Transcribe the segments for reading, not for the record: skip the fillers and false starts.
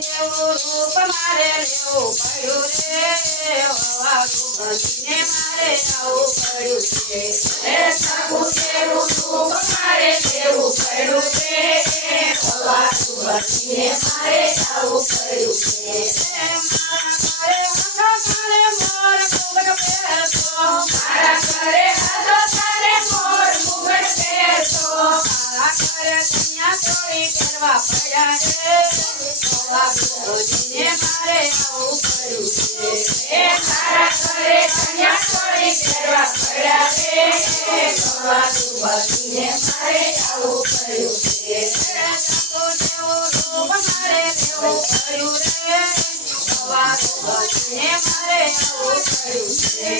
જેવું રૂપ મારે લેવું પડ્યું રે વારું બનીને મારે આવું પડ્યું છે હે સકુ જેવું રૂપ મારે લેવું પડ્યું રે વારું બનીને મારે આવું પડ્યું છે મારા ઘરે હતો તારે મોર મુગટ પહેરતો મારા ઘરે કન્યા ચોળી પહેરવા પડ્યા રે ભગવાને મારે આવું પડ્યું છે તારા ઘરે કન્યા ચોળી પહેરવા પડ્યા રે ભગવાને મારે આવું પડ્યું છે સકુ જેવું રૂપ મારે લેવું પડ્યું રે ભગવાને મારે આવું પડ્યું છે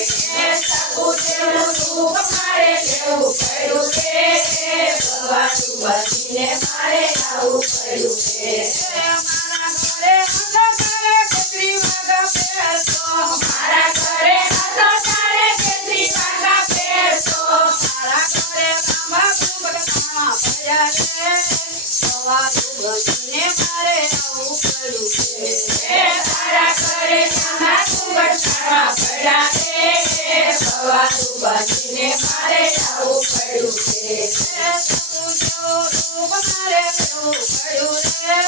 સકુ જેવું રૂપ મારે લેવું પડ્યું રે ભગવાને મારે આવું પડ્યું છે મારા ઘરે હતો તારે કેસરી વાઘા પહેરતો મારા ઘરે હતો તારે કેસરી વાઘા પહેરતો તારા ઘરે લાંબા ઘૂંઘટ કાણા પડ્યા રે સવારું બનીને મારે આવું પડ્યું છે તારા ઘરે લાંબા ઘૂંઘટ કાણા પડ્યા રે સવારું બનીને મારે આવું પડ્યું છે સકુ જેવું રૂપ મારે લેવું પડ્યું રે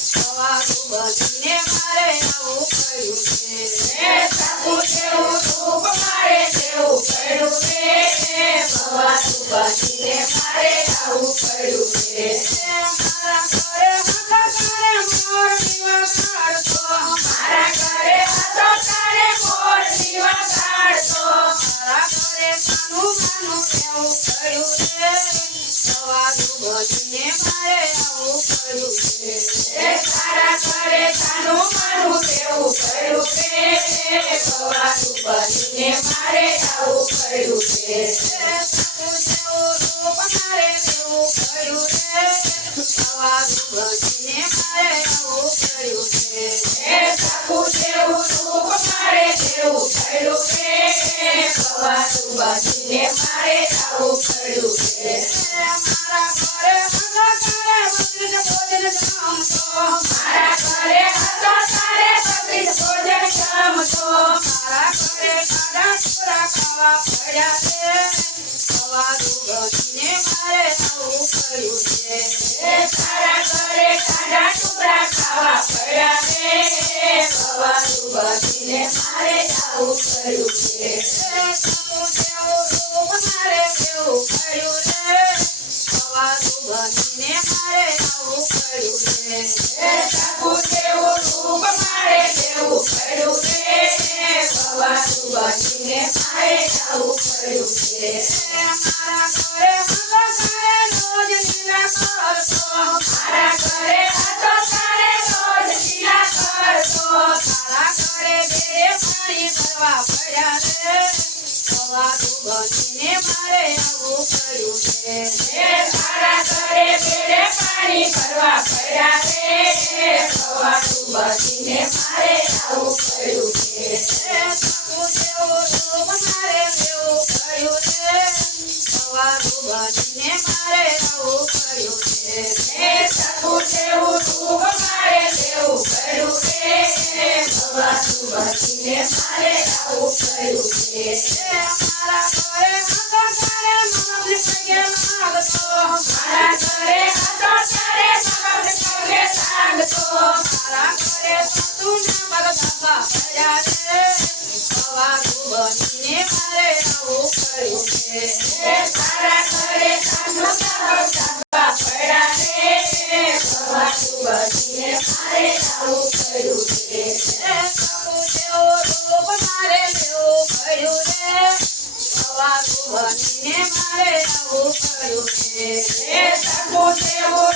સવારું બનીને મારે આવું પડ્યું છે સકુ જેવું રૂપ મારે લેવું પડ્યું રે સવારું બનીને મારે આવું પડ્યું છે મારા ઘરે હતો તારે મોર દીવા કાઢતો મારા ઘરે હતો તારે મોર દીવા કાઢતો મારા ઘરે કાનું માનું લેવું પડ્યું રે સવારું બનીને મારે આવું પડ્યું છે તારા ઘરે કાનું માનું લેવું પડ્યું રે સવારું બનીને મારે આવું પડ્યું છે સકુ જેવું રૂપ મારે લેવું પડ્યું રે સવારું બનીને મારે આવું પડ્યું છે સકુ જેવું રૂપ મારે લેવું પડ્યું રે સવારું બનીને મારે આવું પડ્યું છે મારા ઘરે હતો તારે બકરીજ ભોજન જમતો મારા ઘરે હતો તારે બકરીજ ભોજન જમતો મારા ઘરે ખાડા ટુકડા ખાવા પડ્યા રે સવારું બનીને મારે આવું પડ્યું છે તારા ઘરે ખાડા ટુકડા ખાવા પડ્યા રે સવારું બનીને મારે આવું પડ્યું છે સકુ જેવું રૂપ મારે લેવું પડ્યું રે સવારું બનીને મારે આવું પડ્યું છે સકુ જેવું રૂપ મારે લેવું પડ્યું રે સવારું બનીને મારે આવું પડ્યું છે મારા ઘરે હતો તારે રોજ લીલા કરતો મારા ઘરે હતો તારે રોજ લીલા કરતો તારા ઘરે બેરે પાણી ભરવા પડ્યા રે સવારું બનીને મારે આવું પડ્યું છે તારા ઘરે બેરે પાણી ભરવા પડ્યા રે સવારું બનીને મારે આવું પડ્યું છે સકુ જેવું રૂપ મારે લેવું પડ્યું રે સવારું બનીને મારે આવું પડ્યું છે સકુ જેવું રૂપ મારે લેવું પડ્યું રે સવારું બનીને મારે આવું પડ્યું છે મારા ઘરે હતો તારે મગજ પગે લાગતો મારા ઘરે હતો તારે મગજ પગે લાગતો મારા ઘરે સાસુના બગદાબા પડ્યા રે સવારું બનીને મારે આવું પડ્યું છે તારા ઘરે સાસુના બગદાબા પડ્યા રે સવારું બનીને મારે આવું પડ્યું છે સકુ જેવું રૂપ મારે લેવું પડ્યું રે સવારું બનીને મારે આવું પડ્યું છે સકુ જેવું